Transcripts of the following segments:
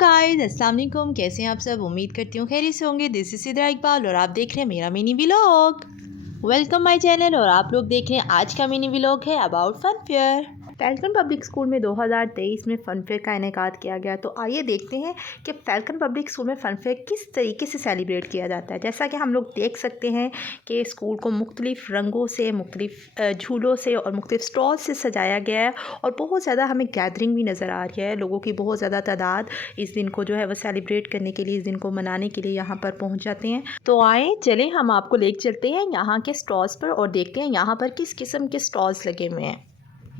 Guys, अस्सलाम वालेकुम। कैसे हैं आप सब? उम्मीद करती हूँ खैरियत से होंगे। दिस इज सिद्रा इकबाल और आप देख रहे हैं मेरा mini vlog. Welcome my channel. और आप लोग देख रहे हैं आज का मिनी व्लॉग है about fun fair. Falcon public school में 2023 में फ़न फेयर का इनेकाद किया गया। तो आइए देखते हैं कि फैल्कन पब्लिक स्कूल में फ़न फेयर किस तरीके से सेलिब्रेट किया जाता है। जैसा कि हम लोग देख सकते हैं कि स्कूल को मुख्तलिफ़ रंगों से, मुख्तलिफ़ झूलों से और मुख्तलिफ़ स्टॉल से सजाया गया है और बहुत ज़्यादा हमें गैदरिंग भी नज़र आ रही है। लोगों की बहुत ज़्यादा तादाद इस दिन को जो है वो सेलिब्रेट करने के लिए, इस दिन को मनाने के लिए यहाँ पर पहुँच जाते हैं। तो आए चलें हम आपको ले चलते हैं यहाँ के स्टॉल्स पर और देखते हैं यहाँ पर किस किस्म के स्टॉल्स लगे हुए हैं।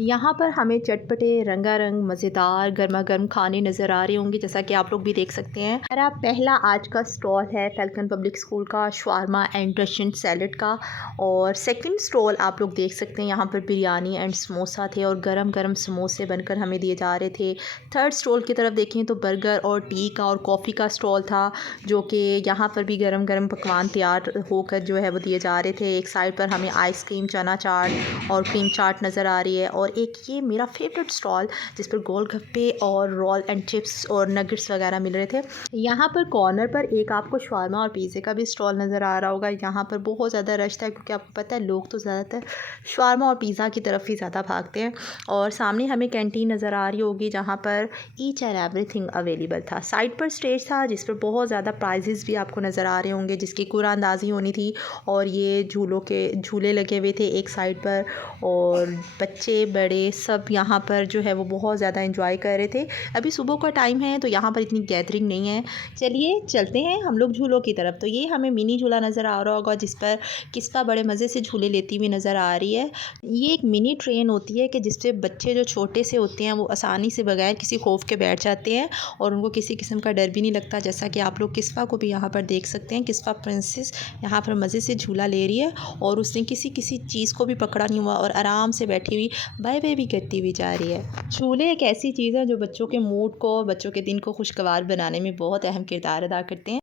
यहाँ पर हमें चटपटे, रंगारंग, मज़ेदार, गर्मा गर्म खाने नज़र आ रहे होंगे, जैसा कि आप लोग भी देख सकते हैं। मेरा पहला आज का स्टॉल है फैल्कन पब्लिक स्कूल का शवारमा एंड रशियन सैलड का। और सेकंड स्टॉल आप लोग देख सकते हैं, यहाँ पर बिरयानी एंड समोसा थे और गरम गरम समोसे बनकर हमें दिए जा रहे थे। थर्ड स्टॉल की तरफ देखें तो बर्गर और टी का और कॉफ़ी का स्टॉल था, जो कि यहाँ पर भी गरम गरम पकवान तैयार होकर जो है वो दिए जा रहे थे। एक साइड पर हमें आइसक्रीम, चना चाट और क्रीम चाट नज़र आ रही है। और एक ये मेरा फेवरेट स्टॉल जिस पर गोलगप्पे और रोल एंड चिप्स और नगेट्स वगैरह मिल रहे थे। यहाँ पर कॉर्नर पर एक आपको शवारमा और पिज़्ज़े का भी स्टॉल नज़र आ रहा होगा। यहाँ पर बहुत ज़्यादा रश था क्योंकि आपको पता है लोग तो ज़्यादातर शवारमा और पिज़्ज़ा की तरफ ही ज़्यादा भागते हैं। और सामने हमें कैंटीन नज़र आ रही होगी जहाँ पर ईच एंड एवरीथिंग अवेलेबल था। साइड पर स्टेज था जिस पर बहुत ज़्यादा प्राइजेज़ भी आपको नज़र आ रहे होंगे, जिसकी कुरानंदाज़ी होनी थी। और ये झूले लगे हुए थे एक साइड पर और बच्चे बड़े सब यहाँ पर जो है वो बहुत ज़्यादा एंजॉय कर रहे थे। अभी सुबह का टाइम है तो यहाँ पर इतनी गैदरिंग नहीं है। चलिए चलते हैं हम लोग झूलों की तरफ। तो ये हमें मिनी झूला नज़र आ रहा होगा जिस पर किस्सा बड़े मज़े से झूले लेती हुई नज़र आ रही है। ये एक मिनी ट्रेन होती है कि जिससे बच्चे जो छोटे से होते हैं वो आसानी से बगैर किसी खौफ के बैठ जाते हैं और उनको किसी किस्म का डर भी नहीं लगता। जैसा कि आप लोग किस्सा को भी यहाँ पर देख सकते हैं। किस्सा प्रिंसेस यहाँ पर मज़े से झूला ले रही है और उसने किसी चीज़ को भी पकड़ा नहीं हुआ और आराम से बैठी हुई बाय बाय भी करती हुई जा रही है। झूले एक ऐसी चीज़ है जो बच्चों के मूड को, बच्चों के दिन को खुशगवार बनाने में बहुत अहम किरदार अदा करते हैं।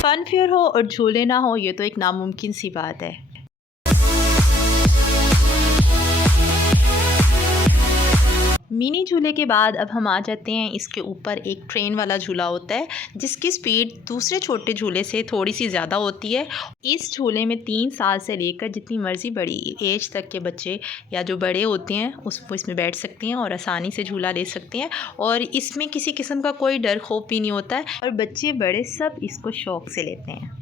फन फेयर हो और झूले ना हो, ये तो एक नामुमकिन सी बात है। मिनी झूले के बाद अब हम आ जाते हैं इसके ऊपर एक ट्रेन वाला झूला होता है जिसकी स्पीड दूसरे छोटे झूले से थोड़ी सी ज़्यादा होती है। इस झूले में 3 साल से लेकर जितनी मर्ज़ी बड़ी एज तक के बच्चे या जो बड़े होते हैं वो इसमें बैठ सकते हैं और आसानी से झूला ले सकते हैं। और इसमें किसी किस्म का कोई डर खौफ भी नहीं होता है और बच्चे बड़े सब इसको शौक़ से लेते हैं।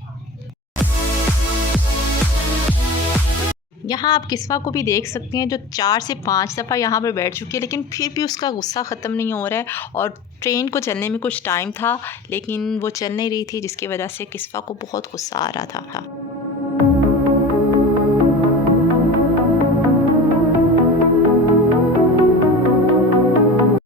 यहाँ आप किस्सा को भी देख सकते हैं जो 4 से 5 दफ़ा यहाँ पर बैठ चुकी है, लेकिन फिर भी उसका गुस्सा ख़त्म नहीं हो रहा है। और ट्रेन को चलने में कुछ टाइम था लेकिन वो चल नहीं रही थी, जिसकी वजह से किस्सा को बहुत गुस्सा आ रहा था।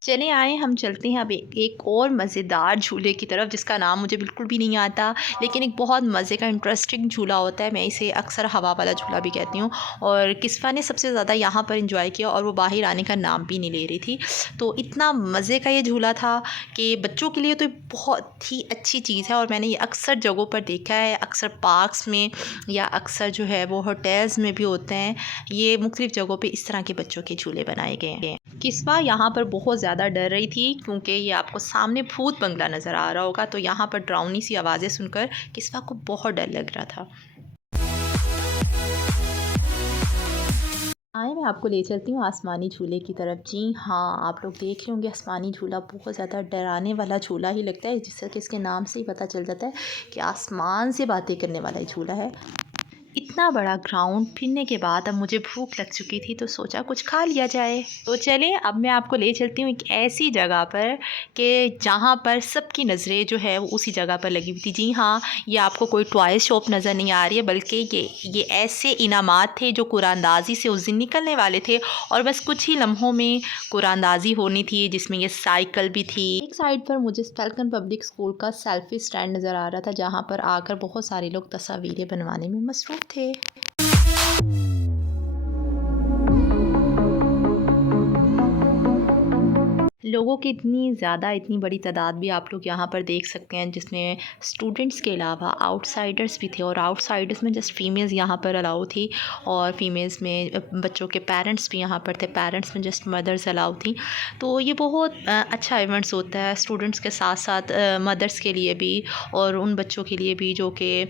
चले आए हम चलते हैं अब एक और मज़ेदार झूले की तरफ जिसका नाम मुझे बिल्कुल भी नहीं आता, लेकिन एक बहुत मज़े का इंटरेस्टिंग झूला होता है। मैं इसे अक्सर हवा वाला झूला भी कहती हूँ। और किस्सा ने सबसे ज़्यादा यहाँ पर एंजॉय किया और वो बाहर आने का नाम भी नहीं ले रही थी। तो इतना मज़े का ये झूला था कि बच्चों के लिए तो बहुत ही अच्छी चीज़ है। और मैंने ये अक्सर जगहों पर देखा है, अक्सर पार्क्स में या अक्सर जो है वो होटल्स में भी होते हैं। ये मुख्तलिफ़ जगहों पर इस तरह के बच्चों के झूले बनाए गए हैं। किस्सा यहाँ पर बहुत ज़्यादा डर रही थी क्योंकि ये आपको सामने भूत बंगला नज़र आ रहा होगा। तो यहाँ पर डरावनी सी आवाज़ें सुनकर किस्सा को बहुत डर लग रहा था। आए मैं आपको ले चलती हूँ आसमानी झूले की तरफ। जी हाँ, आप लोग देख रहे होंगे आसमानी झूला बहुत ज़्यादा डराने वाला झूला ही लगता है, जिससे कि इसके नाम से ही पता चल जाता है कि आसमान से बातें करने वाला ही झूला है। इतना बड़ा ग्राउंड फिरने के बाद अब मुझे भूख लग चुकी थी तो सोचा कुछ खा लिया जाए। तो चलें अब मैं आपको ले चलती हूँ एक ऐसी जगह पर कि जहाँ पर सबकी नज़रें जो है वो उसी जगह पर लगी हुई थी। जी हाँ, ये आपको कोई टॉय शॉप नज़र नहीं आ रही है, बल्कि ये ऐसे इनामात थे जो कुरानंदाज़ी से उस दिन निकलने वाले थे और बस कुछ ही लम्हों में कुरानंदाज़ी होनी थी, जिसमें ये साइकिल भी थी। एक साइड पर मुझे फैल्कन पब्लिक स्कूल का सेल्फी स्टैंड नज़र आ रहा था जहाँ पर आकर बहुत सारे लोग तस्वीरें बनवाने में मसरूफ़ थे। लोगों की इतनी बड़ी तादाद भी आप लोग यहाँ पर देख सकते हैं, जिसमें स्टूडेंट्स के अलावा आउटसाइडर्स भी थे, और आउटसाइडर्स में जस्ट फीमेल्स यहाँ पर अलाउ थी, और फीमेल्स में बच्चों के पेरेंट्स भी यहाँ पर थे, पेरेंट्स में जस्ट मदर्स अलाउ थी। तो ये बहुत अच्छा इवेंट्स होता है स्टूडेंट्स के साथ साथ मदर्स के लिए भी, और उन बच्चों के लिए भी जो कि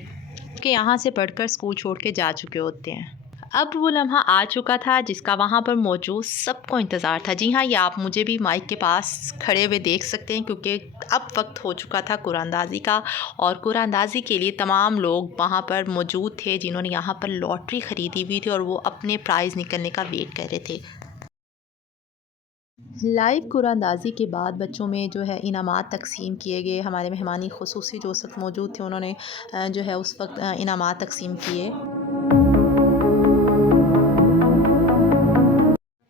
यहाँ से पढ़कर स्कूल छोड़ के जा चुके होते हैं। अब वो लम्हा आ चुका था जिसका वहाँ पर मौजूद सबको इंतज़ार था। जी हाँ, ये आप मुझे भी माइक के पास खड़े हुए देख सकते हैं, क्योंकि अब वक्त हो चुका था कुरानदाज़ी का, और कुरानदाज़ी के लिए तमाम लोग वहाँ पर मौजूद थे जिन्होंने यहाँ पर लॉटरी ख़रीदी हुई थी, और वो अपने प्राइज़ निकलने का वेट कर रहे थे। लाइव कुरानदाज़ी के बाद बच्चों में जो है इनामात तकसीम किए गए। हमारे मेहमानी ख़ुसूसी जो उस वक्त मौजूद थे, उन्होंने जो है उस वक्त इनामात तकसीम किए।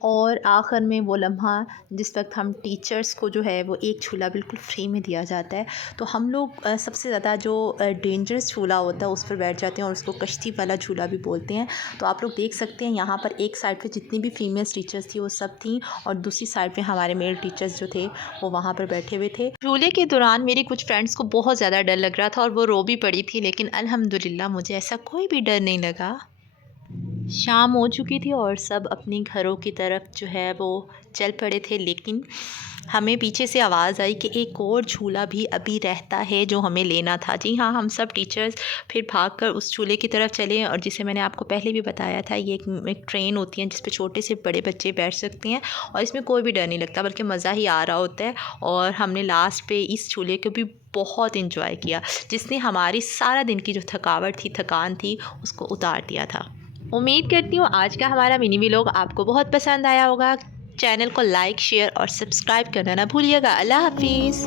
और आख़िर में वो लम्हा जिस वक्त हम टीचर्स को जो है वो एक झूला बिल्कुल फ्री में दिया जाता है, तो हम लोग सबसे ज़्यादा जो डेंजरस झूला होता है उस पर बैठ जाते हैं, और उसको कश्ती वाला झूला भी बोलते हैं। तो आप लोग देख सकते हैं यहाँ पर एक साइड पे जितनी भी फीमेल्स टीचर्स थी वो सब थी, और दूसरी साइड पे हमारे मेल टीचर्स जो थे वो वहाँ पर बैठे हुए थे। झूले के दौरान मेरी कुछ फ्रेंड्स को बहुत ज़्यादा डर लग रहा था और वो रो भी पड़ी थी, लेकिन अल्हम्दुलिल्लाह मुझे ऐसा कोई भी डर नहीं लगा। शाम हो चुकी थी और सब अपने घरों की तरफ जो है वो चल पड़े थे, लेकिन हमें पीछे से आवाज़ आई कि एक और झूला भी अभी रहता है जो हमें लेना था। जी हाँ, हम सब टीचर्स फिर भागकर उस झूले की तरफ चले, और जिसे मैंने आपको पहले भी बताया था, ये एक ट्रेन होती है जिस पे छोटे से बड़े बच्चे बैठ सकते हैं, और इसमें कोई भी डर नहीं लगता बल्कि मज़ा ही आ रहा होता है। और हमने लास्ट पे इस झूले को भी बहुत इंजॉय किया, जिसने हमारी सारा दिन की जो थकावट थी, थकान थी, उसको उतार दिया था। उम्मीद करती हूँ आज का हमारा मिनी व्लॉग आपको बहुत पसंद आया होगा। चैनल को लाइक, शेयर और सब्सक्राइब करना ना भूलिएगा। अल्लाह हाफिज़।